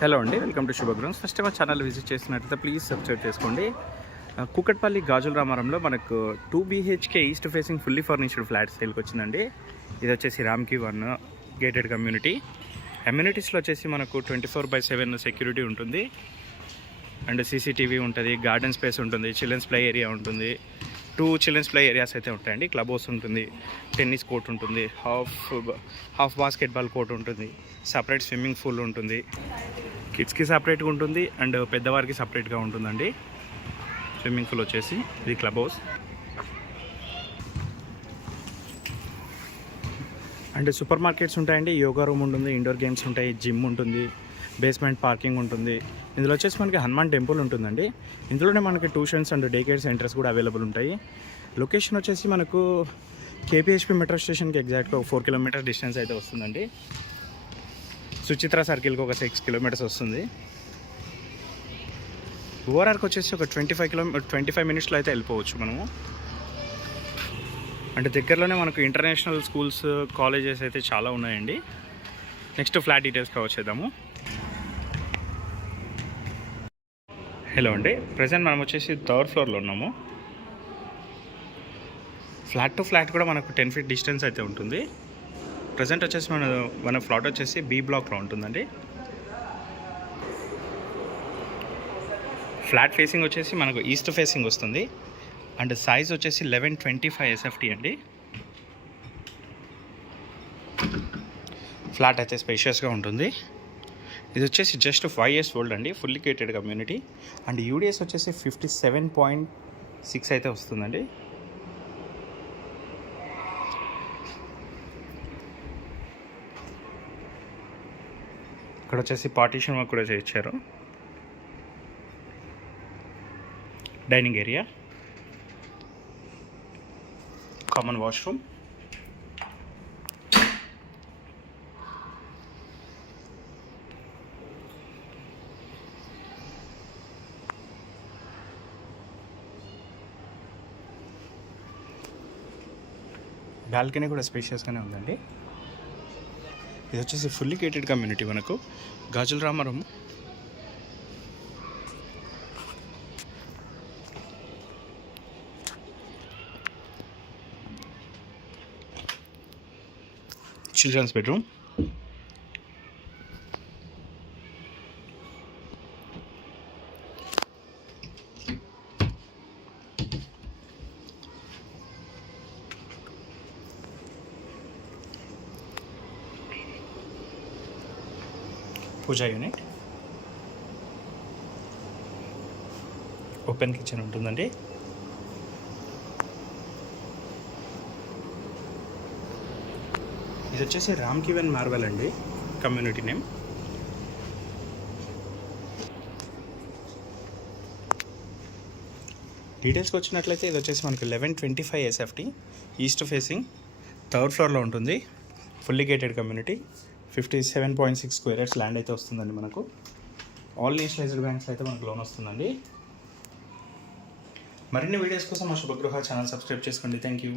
హలో అండి, welcome to శుభగ్రౌండ్స్. First time channel visit చేసినట్లయితే ప్లీజ్ సబ్స్క్రైబ్ చేసుకోండి. కూకట్పల్లి గాజుల రామారంలో మనకు 2 BHK east facing fully furnished flat సేల్కి వచ్చిందండి. ఇది వచ్చేసి రామ్కి 1 గేటెడ్ కమ్యూనిటీ. అమ్యూనిటీస్లో వచ్చేసి మనకు 24/7 సెక్యూరిటీ ఉంటుంది అండ్ CCTV ఉంటుంది, గార్డెన్ స్పేస్ ఉంటుంది, చిల్డ్రన్స్ ప్లే ఏరియా ఉంటుంది, 2 చిల్డ్రన్స్ ప్లే ఏరియాస్ అయితే ఉంటాయండి. క్లబ్ హౌస్ ఉంటుంది, టెన్నిస్ కోర్ట్ ఉంటుంది, హాఫ్ బాస్కెట్బాల్ కోర్ట్ ఉంటుంది, సపరేట్ స్విమ్మింగ్ పూల్ ఉంటుంది, కిడ్స్కి సపరేట్గా ఉంటుంది అండ్ పెద్దవారికి సపరేట్గా ఉంటుందండి. స్విమ్మింగ్ పూల్ వచ్చేసి ఇది club house and super markets ఉంటాయండి. యోగా రూమ్ ఉంటుంది, ఇండోర్ గేమ్స్ ఉంటాయి, జిమ్ ఉంటుంది, బేస్మెంట్ పార్కింగ్ ఉంటుంది. ఇందులో వచ్చేసి మనకి హనుమాన్ టెంపుల్ ఉంటుందండి. ఇందులోనే మనకి tuitions and day care centres కూడా అవైలబుల్ ఉంటాయి. లొకేషన్ వచ్చేసి మనకు KPHP మెట్రో స్టేషన్కి ఎగ్జాక్ట్గా 4 కిలోమీటర్ డిస్టెన్స్ అయితే వస్తుందండి. సుచిత్ర సర్కిల్కి ఒక 6 కిలోమీటర్స్ వస్తుంది. ఓఆర్ఆర్కి వచ్చేసి ఒక 25 మినిట్స్లో అయితే వెళ్ళిపోవచ్చు మనము. అంటే దగ్గరలోనే మనకు ఇంటర్నేషనల్ స్కూల్స్, కాలేజెస్ అయితే చాలా ఉన్నాయండి. నెక్స్ట్ ఫ్లాట్ డీటెయిల్స్ కవర్ చేద్దాము. హలో అండి, ప్రజెంట్ మనం వచ్చేసి 3rd ఫ్లోర్లో ఉన్నాము. ఫ్లాట్ టు ఫ్లాట్ కూడా మనకు 10 feet డిస్టెన్స్ అయితే ఉంటుంది. ప్రజెంట్ వచ్చేసి మన ఫ్లాట్ వచ్చేసి B బ్లాక్లో ఉంటుందండి. ఫ్లాట్ ఫేసింగ్ వచ్చేసి మనకు ఈస్ట్ ఫేసింగ్ వస్తుంది అండ్ సైజ్ వచ్చేసి 1125 SFT అండి. ఫ్లాట్ అయితే స్పేషియస్గా ఉంటుంది. ఇది వచ్చేసి జస్ట్ 5 years ఓల్డ్ అండి, fully gated community and UDS వచ్చేసి 57.6 అయితే వస్తుందండి. ఇక్కడ వచ్చేసి పార్టీషన్ వర్క్ కూడా చేయించారు. Dining area, common washroom, balcony కూడా స్పేషియస్గానే ఉందండి. ఇది వచ్చేసి ఫుల్లీ గేటెడ్ కమ్యూనిటీ మనకు గాజుల రామారం. చిల్డ్రన్స్ బెడ్రూమ్, పూజా యూనిట్, ఓపెన్ కిచెన్ ఉంటుందండి. ఇది వచ్చేసి రామ్కి 1 మార్వెల్ అండి కమ్యూనిటీ నేమ్. డీటెయిల్స్కి వచ్చినట్లయితే ఇది వచ్చేసి మనకి 1125 SFT ఈస్ట్ ఫేసింగ్ 3rd ఫ్లోర్లో ఉంటుంది. Fully gated community, 57.6 square yards land అయితే వస్తుందండి మనకు. ఆల్ నేషనలైజ్డ్ బ్యాంక్స్ అయితే మనకు లోన్ వస్తుందండి. మరిన్ని వీడియోస్ కోసం మా శుభగృహ ఛానల్ సబ్స్క్రైబ్ చేసుకోండి. Thank you.